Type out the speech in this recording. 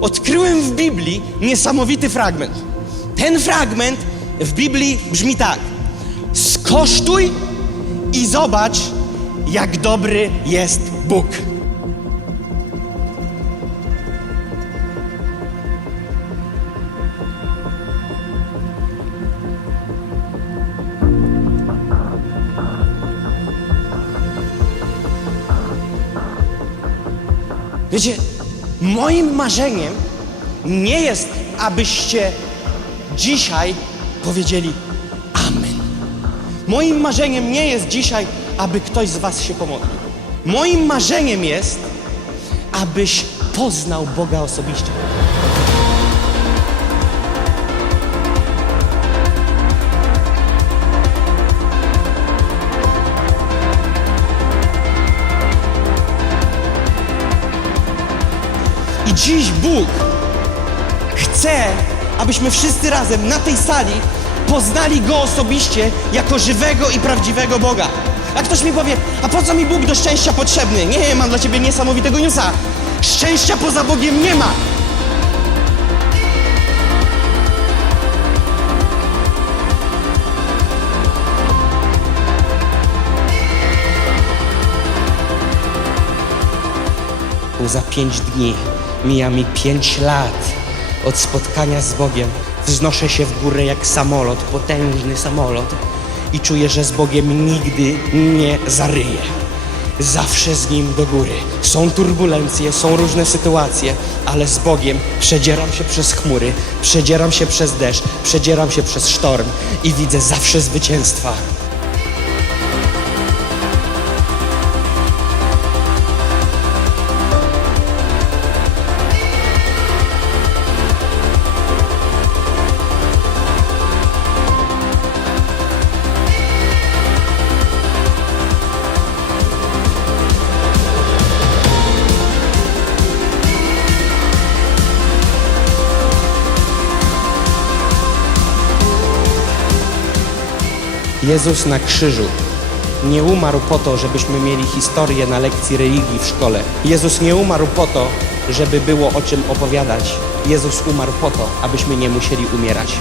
odkryłem w Biblii niesamowity fragment. Ten fragment w Biblii brzmi tak: Skosztuj i zobacz, jak dobry jest Bóg. Wiecie, moim marzeniem nie jest, abyście dzisiaj powiedzieli Amen. Moim marzeniem nie jest dzisiaj, aby ktoś z Was się pomodlił. Moim marzeniem jest, abyś poznał Boga osobiście. I dziś Bóg chce, abyśmy wszyscy razem na tej sali poznali Go osobiście jako żywego i prawdziwego Boga. A ktoś mi powie, a po co mi Bóg do szczęścia potrzebny? Nie, mam dla Ciebie niesamowitego newsa. Szczęścia poza Bogiem nie ma. Za pięć dni mija mi pięć lat od spotkania z Bogiem. Wznoszę się w górę jak samolot, potężny samolot i czuję, że z Bogiem nigdy nie zaryję. Zawsze z Nim do góry. Są turbulencje, są różne sytuacje, ale z Bogiem przedzieram się przez chmury, przedzieram się przez deszcz, przedzieram się przez sztorm i widzę zawsze zwycięstwa. Jezus na krzyżu nie umarł po to, żebyśmy mieli historię na lekcji religii w szkole. Jezus nie umarł po to, żeby było o czym opowiadać. Jezus umarł po to, abyśmy nie musieli umierać.